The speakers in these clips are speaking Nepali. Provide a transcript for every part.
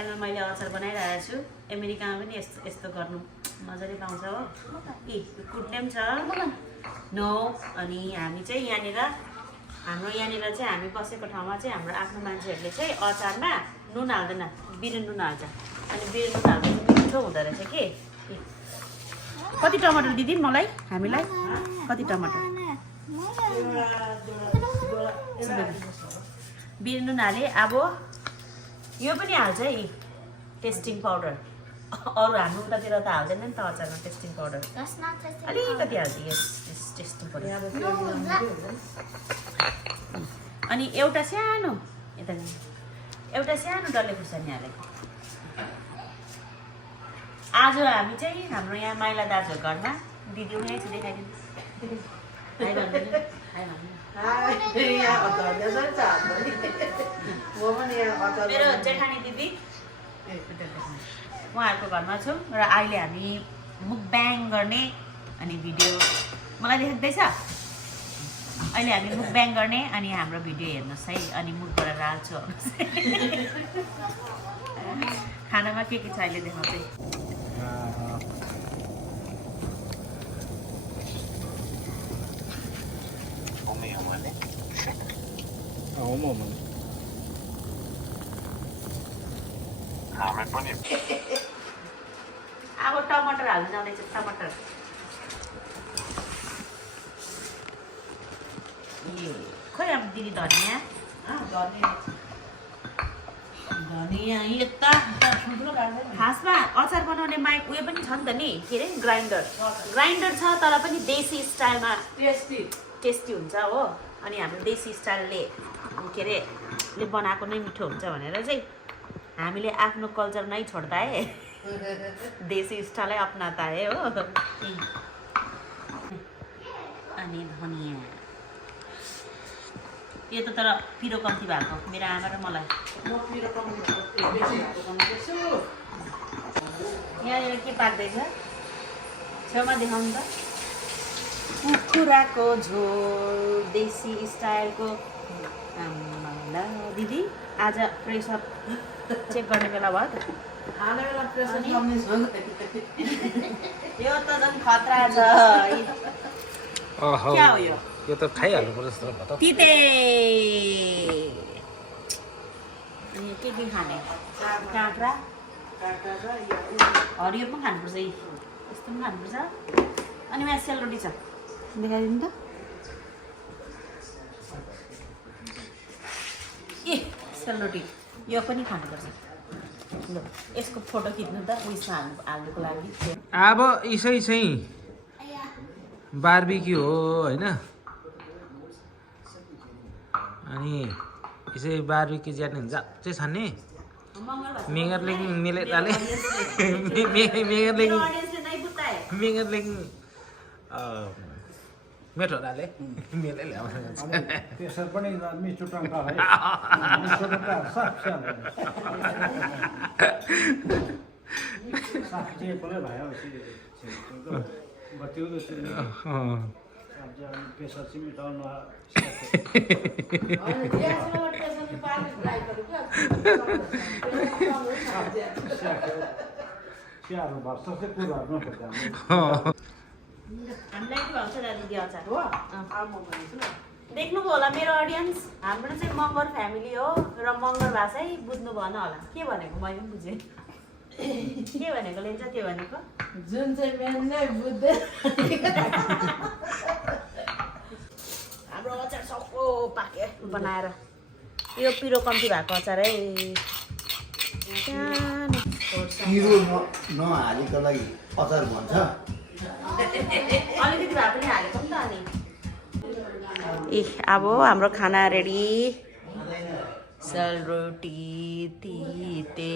स्टाइलमा मैले अचार बनाइरहेको छु अमेरिकामा पनि यस्तो गर्नु मजाले पाउँछ हो ए कुट्ने पनि छ नो अनि हामी चाहिँ यहाँनिर हाम्रो यहाँनिर चाहिँ हामी बसेको ठाउँमा चाहिँ हाम्रो आफ्नो मान्छेहरूले चाहिँ अचारमा नुन हाल्दैन बिरेन नुन हाल्छ अनि बिरेन नुन हाल्दा मिठो हुँदो रहेछ के कति टमाटर दिदी मलाई हामीलाई कति टमाटर बिरेन नुन हालेँ अब यो पनि हाल्छ है टेस्टिङ पाउडर अरू हाम्रो उतातिर त हाल्दैन नि त अचारमा टेस्टिङ पाउडर अलिकति हाल्छ यस टेस्टिङ पाउडर अनि एउटा सानो डल्ले खुर्सानी हालेको आज हामी चाहिँ हाम्रो यहाँ माइला दाजुहरूको घरमा दिदी उनी आइसु देखाइदिनु मेरो जेठानी दिदी उहाँहरूको घरमा छौँ र अहिले हामी मुकब्याङ गर्ने अनि भिडियो मलाई देख्दैछ अहिले हामी मुकब्याङ गर्ने अनि हाम्रो भिडियो हेर्नुहोस् है अनि मुखबाट राल्छु खानामा के छ अहिले देखाउँछु अब टमाटर हाल्नु जाँदैछ टमाटर खोइ अब दिदी धनियाँ खासमा अचार बनाउने माइक उयो पनि छ नि त नि के अरे ग्राइन्डर छ तर पनि देसी स्टाइलमा टेस्टी हुन्छ हो अनि हाम्रो देसी स्टाइलले के अरे बनाएको नै मिठो हुन्छ भनेर चाहिँ हामीले आफ्नो कल्चर नै छोड्दा है देसी स्टाइलै अपनाता है हो अनि धनियाँ यो त तर पिरो कम्ती भएको मेरो आमा र मलाई यहाँनिर के पाक्दैछ छेउमा देखाउनु त कुखुराको झोल देसी स्टाइलको दिदी आज प्रेसर चेक गर्ने बेला भयो त यो त झन् खतरा छ क्या हो यो त खाइहाल्नु पर्छ जस्तो भयो त तिते अनि के खाने काँक्रा हरियो पनि खानुपर्छ यस्तो पनि खानुपर्छ अनि यहाँ सेलरोटी छ देखाइदिनु त ए सेलरोटी यो पनि खानुपर्छ ल यसको फोटो खिच्नु त उयसमा हाल्नुको लागि अब यसै चाहिँ बार्बिक्यू हो होइन अनि यसै बार्बिक्यू ज्याट्ने हुन्छ चाहिँ छान्ने मेगरले मिलेताले मेगरले मेठो डाले मेले ल्याउँछ प्रेसर पनि मिठो टङ्का है प्रेसर चाहिँ मिटाउनु स्याहार्नु पर्छ चाहिँ कुराहरू देख्नुभयो होला मेरो अडियन्स हाम्रो चाहिँ मगर फ्यामिली हो र मगर भाषै बुझ्नु भएन होला के भनेको मैले पनि बुझेँ के भनेको लेन्छ त्यो भनेको जुन चाहिँ मेनले बुझ्दै हाम्रो अचार सक्को पाके बनाएर यो पिरो कम्ती भएको अचार है पिरो नहालेको लागि अचार भन्छ अलिकति भए पनि हालेको नि त अनि ए अब हाम्रो खाना रेडी सेलरोटी तिते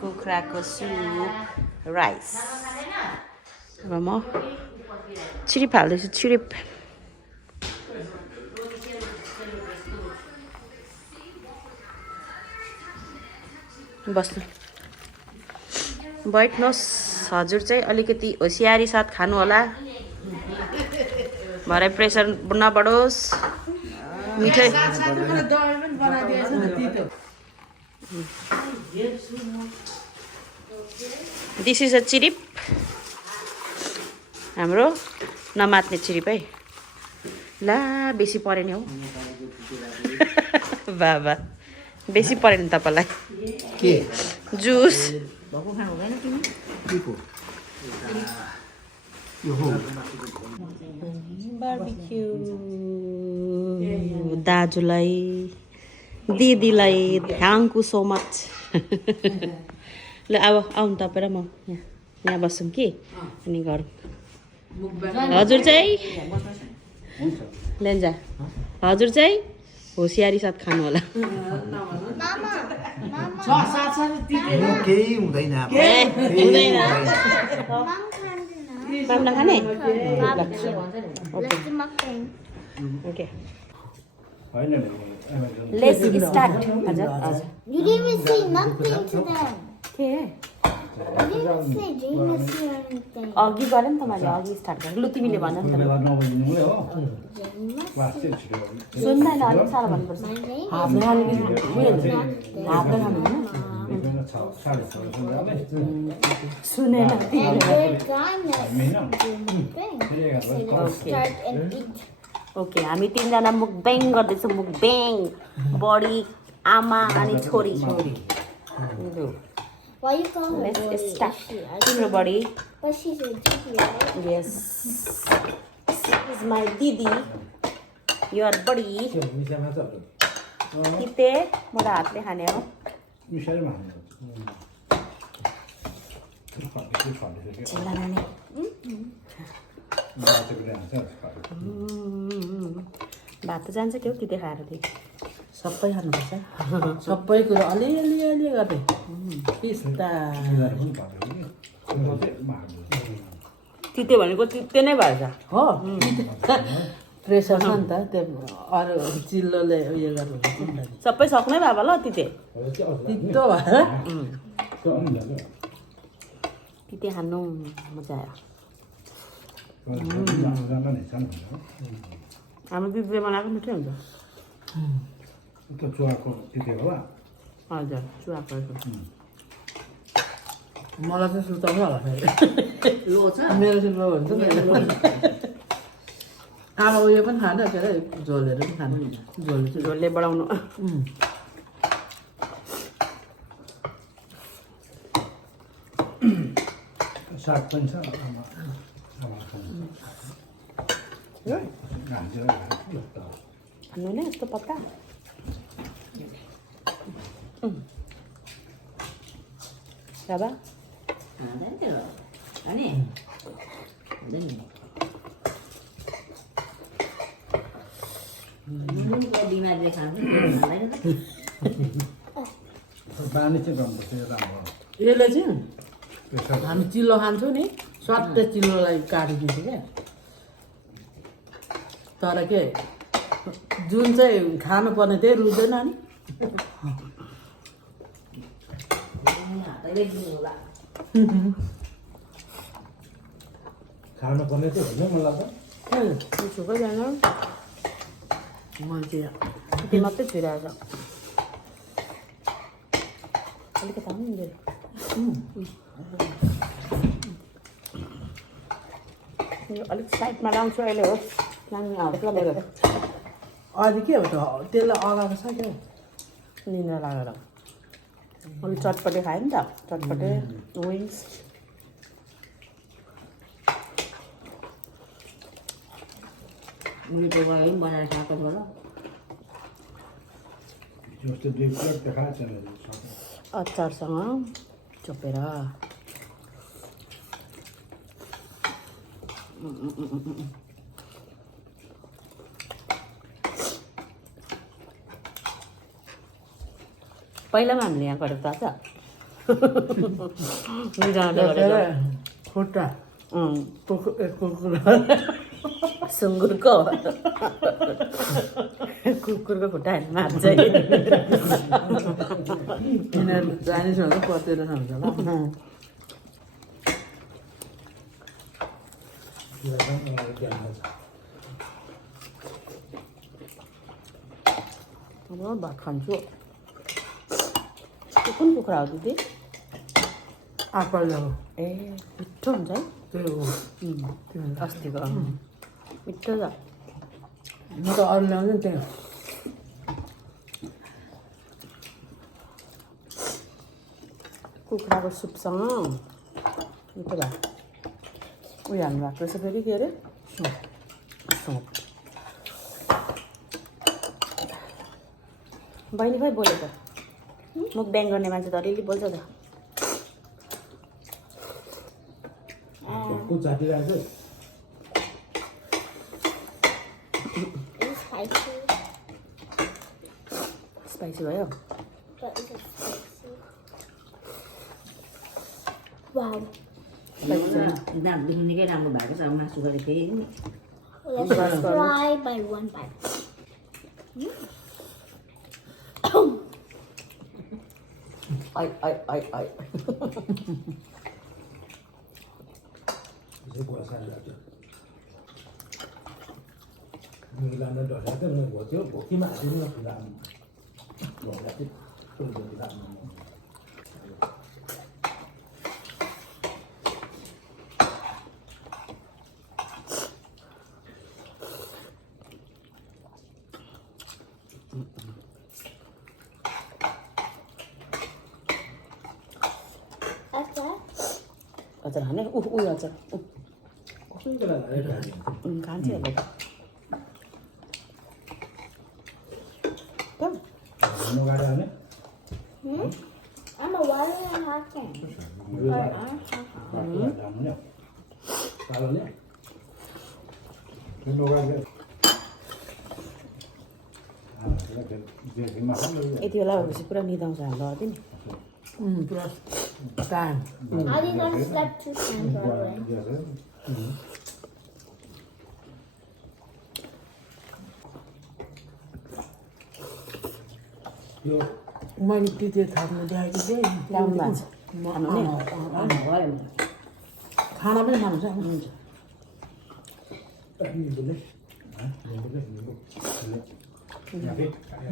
कुखुराको सुप राइस अब म चिरिप हाल्दैछु चिरिप बस्नु बैठ्नुहोस् हजुर चाहिँ अलिकति होसियारी साथ खानु होला भरे प्रेसर नबढोस् मिठै दिस इज अ चिरिप हाम्रो नमात्ने चिरिप है ला बेसी पऱ्यो नि हौ बाबा बेसी पऱ्यो नि तपाईँलाई के जुस के को यो हो बार्बिक्यू दाजुलाई दिदीलाई थ्याङ्क यू सो मच ल अब आउनु तपाईँ र म यहाँ बस्छौँ कि अनि गरौँ हजुर चाहिँ लेन्जा हजुर चाहिँ होसियारी साथ खानु होला केही हुँदैन अब। हुँदैन पाप्ना खाने ओके होइन नि, लेट्स स्टार्ट हजुर हजुर You didn't even say nothing to them. के You didn't say James or anything. अघि गरेँ नि त मैले अघि स्टार्ट गरेँ लु तिमीले भन नि त बेला 9 बजीनुलाई हो James. क्लास चाहिँ छिटो सुन्दैन अलिक साह्रो भन्नुपर्छ My name हातले हातले खानु होइन 6:30 जाने सुनेन and they're gonna होइन thing. फेरि 11 So let's start and eat. Okay हामी तिनजना मुकबेङ गर्दैछौँ मुकबेङ बडी आमा अनि छोरी Why you call her Let's Body? start. Is she तिम्रो ugly? Buddy But she's a Gigi, right? Yes is my दिदी युआर बडी किते मोटा हातले खाने हो मिसाइमा हाल्नु चिल्ला नानी भात त जान्छ के हो किते खाएर त्यही सबै खानुपर्छ सबै कुरो अलिअलि अलि गर्दै पिस्ता तिते भनेको तिते नै भएछ हो प्रेसर छ नि त त्यो अरू चिल्लोले उयो गर्नु सबै सक्नै बाबा ल तिते तितो भएर तिते खानु मजा आयो हाम्रो दिदीले बनाएको मिठै हुन्छ चुवाको तिते होला हजुर चुवाको मलाई चाहिँ सुताउँछ होला फेरि मेरो चाहिँ लो हुन्छ नि आमा उयो पनि खाने के अरे झोलहरू पनि खाने झोल चाहिँ झोलले बढाउनु साग पनि छ खानु नै यस्तो पत्ता बाबा पानी चाहिँ गर्नुपर्छ यो राम्रो यसले चाहिँ प्रेसर हामी चिल्लो खान्छौँ नि सट्टै चिल्लोलाई काटिदिन्छ क्या तर के जुन चाहिँ खानुपर्ने त्यही रुच्दैन नि खानुपर्ने चाहिँ होइन मलाई त छुकै जानु मान्छे त्यो मात्रै छुइरहेछ अलिकति आउनु नि यो अलिक साइडमा लाउँछु अहिले होस् लानु हल्का मेरो अहिले के हो त त्यसलाई अगाएको छ क्या निन्द्रा लागेर अलिक चटपटे खायो नि त चटपटे विङ्स मिठो गयो पनि बनाएर खाएको छ र जस्तो 2 प्लेट त खान्छ अचारसँग चोपेर पहिला पनि हामीले यहाँ गरेको थाहा छ खुट्टा सुँगुरको कुकुरको खुट्टा होइन मान्छ यिनीहरू जानिसहरू पतेर खान्छ होला अब भात खान्छु त्यो कुन कुखुरा हो दिदी आकल अब ए मिठो हुन्छ है त्यो हो अस्तिको मिठो छ म त अरू ल्याउँछु नि त्यहाँ कुखुराको सुपसँग मिठो भयो उयो हाल्नु भएको रहेछ फेरि के अरे सुप बहिनी खै बोल्यो त मुख ब्याङ गर्ने मान्छे त अलिअलि बोल्छ त कुन चाटिरहेको It's spicy. स्पाइसी भयो But is it spicy? Wow. दाँतदेखि निकै राम्रो भएको छ अब मासु गरी फेरि Let's try by one bite. ऐ ऐ ऐ ऐ त्यसै बसाइरहेको मिलाउन डराएको म भोग्यो भोकीमा हाल्नु न फिलाउनु भोग्दा चाहिँ After अचार हाने उयो अचार कसै बेला हालेर खान्छ यसले त नगाडा हाल्ने I'm a 1.5 fan. कालोले नगाडा यति बेला भएपछि पुरा निदाउँछ हाम्रो अति नि पुरा time I didn't sleep 2 times already. यो मैले तिते थाप्नु देखाएको थिएँ राम्रो लाग्छ खानु नि खाना पनि खानु छ हुन्छ निबुले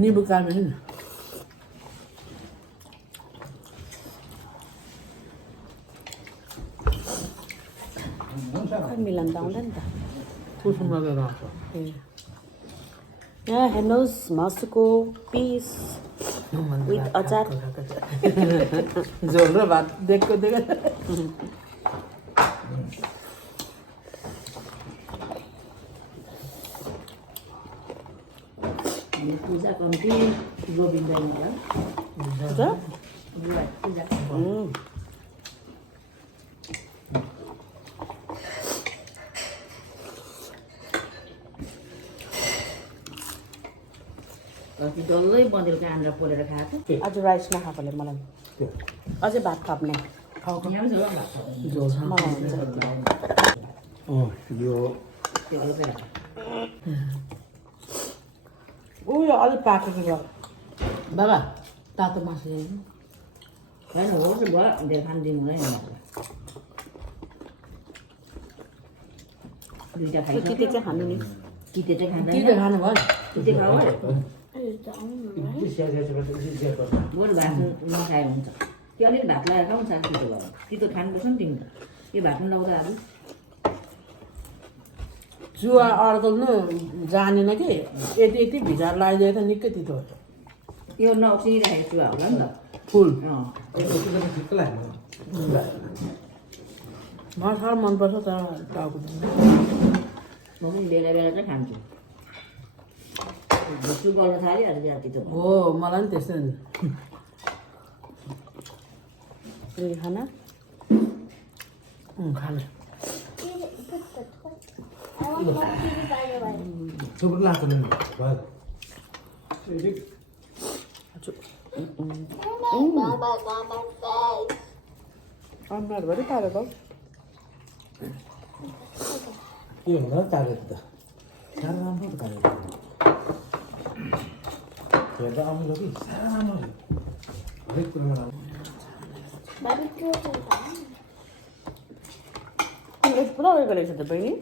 निबु काट्यो नि खै मिलाउनु त आउँदैन नि त कुसुम लगेर आउँछ यहाँ हेर्नुहोस् मासुको पिस विथ अचार झोल र भात देखेको देखेको पूजा कम्ती गोविन्द डल्लै बँदेलको आन्द्रा पोलेर खाएको आज राइस नखाएकोले मलाई अझै भात थप्ने मलाई हुन्छ यो उयो अलिक पाकेको भयो बाबा तातो मासु होइन होस् भयो धेरै खानु दिनु हुँदैन दुईवटा खाइ तिते चाहिँ खानु नि तिते चाहिँ खाँदैन तिते खानु भयो तिते खाऊ It's the only way. बरु भात नखाए हुन्छ त्यो अलिक भात लगाएर खाउँछ तितो भयो तितो खानुपर्छ नि तिमी त यो भात नलाउँदा अब जुवा अड्कल्नु जानेन कि यति यति भिजाएर लगाइदिए त निकै तितो हुन्छ यो नउसिराखेको चुवा होला नि त फुल अँ ठिक लाग्यो मलाई साह्रो मनपर्छ तर टाउको म पनि बेला बेला चाहिँ खान्छु भुसु गर्न थालिहाल्छ जाति त हो मलाई पनि त्यस्तै नि खाना खाना I want more TV by the way. थुप्रो लाग्छ नि भयो Oh my god, my face. अनुहारभरि पारेको के हुँदा तारेको त साह्रो राम्रो त तारेको हेर्दा आउनु कि साह्रो राम्रो हरेक कुरामा राम्रो Barbecue is पुरा उयो गरेको छ त बहिनी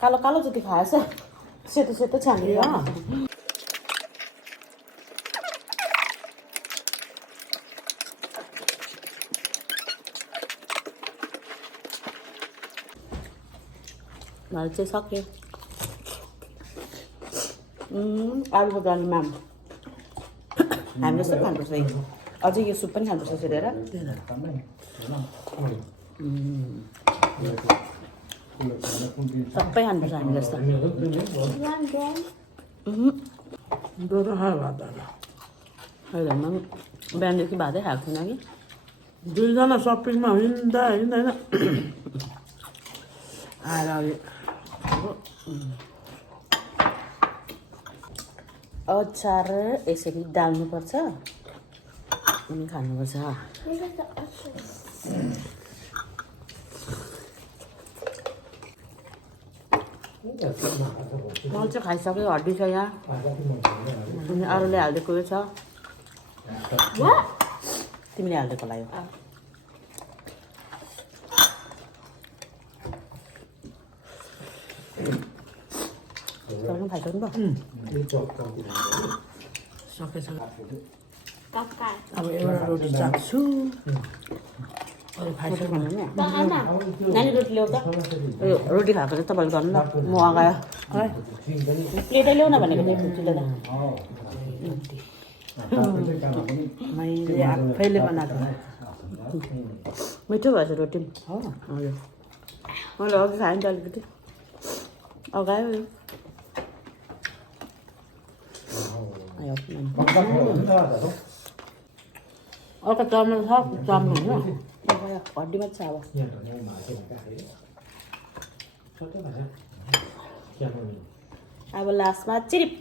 कालो कालो जति खाएछ सेतो सेतो छ नि भरे चाहिँ सक्यो आलुको दलीमा हामीले सब खानुपर्छ है अझै यो सुप पनि खानुपर्छ सेलेर सबै खानुपर्छ हामीले जस्तो होइन बिहानदेखि भातै खाएको थिएन कि दुईजना सपिङमा हिँड्दा हिँड्दैन आएर अहिले अचार यसरी डाल्नुपर्छ अनि खानुपर्छ Look at the usher. मैले चाहिँ खाइसक्यो हड्डी छ यहाँ अनि अरूले हालिदिएको यो छ तिमीले हालिदिएको लाग्यो खाइसक्नु भयो सकेछ Papa. अब एउटा रोटी चाख्छु अरू खाइसक्नु Mama. नानी रोटी ल्याउ त यो रोटी खाएको चाहिँ तपाईँले गर्नु न म अगायो है प्लेटै ल्याउ न भनेको थिएँ खुट्टीले त मैले आफैले बनाएको मिठो भएछ रोटी पनि हजुर मैले अघि खाएँ नि त अलिकति अगायो यो अर्को चामल छ चामल होइन हड्डीमा छ अब अब लास्टमा चिरिप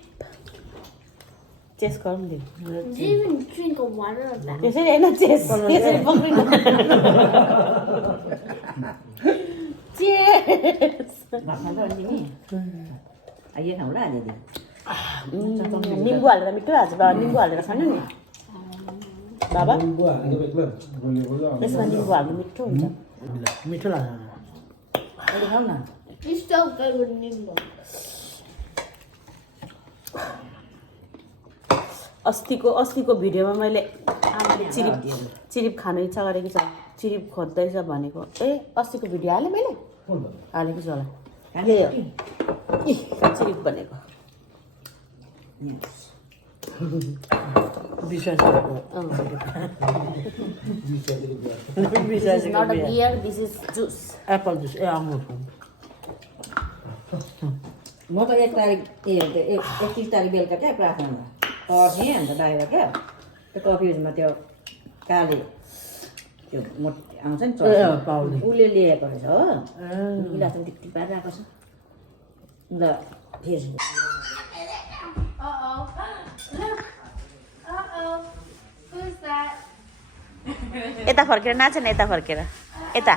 चेस गरौँ नि Did you even drink a water of that? त्यसरी होइन चेस त्यसरी पक्रिनु निम्बु हालेर मिठो हाल्छ बाबा निम्बु हालेर खानु नि बाबा यसमा निम्बु हाल्नु मिठो हुन्छ मिठो लाग्छ अहिले खाऊ न It's so good with nimble. अस्तिको भिडियोमा मैले चिरिप चिरिप खानु इच्छा गरेको छ चिरिप खोज्दैछ भनेको ए अस्तिको भिडियो हालेँ मैले हालेको छु होला चिरिप भनेको विश्वास This is not a beer, this is juice. Apple juice ए अङ्गुर म त 1 तारिक 31 तारिक बेलुका क्या प्रार्थनामा पर्थेँ अन्त बाहिर क्या त्यो कफिजमा त्यो काले त्यो आउँछ नि पाउले उसले लिएको रहेछ हो गिलास पनि टिक पारेर आएको छ ल फेसबुक Who's that? यता फर्केर नाच न यता फर्केर यता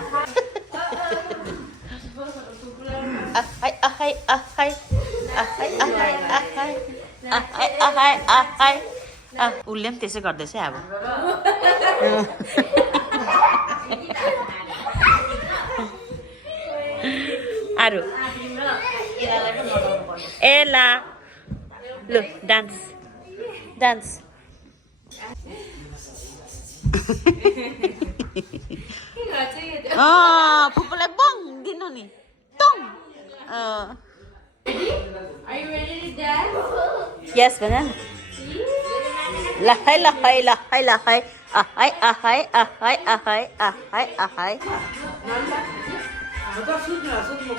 ahai ahai ahai ahai ahai ahai ahai ahai ahai उसले पनि त्यसै गर्दैछ अब अरू ए ला लु डान्स डान्स फुपूलाई बङ दिनु नि tongue Are you ready to dance? यस भन लहाई लहाई लहाई लहाई ahai ahai ahai ahai ahai ahai सुत्नु सुत्नु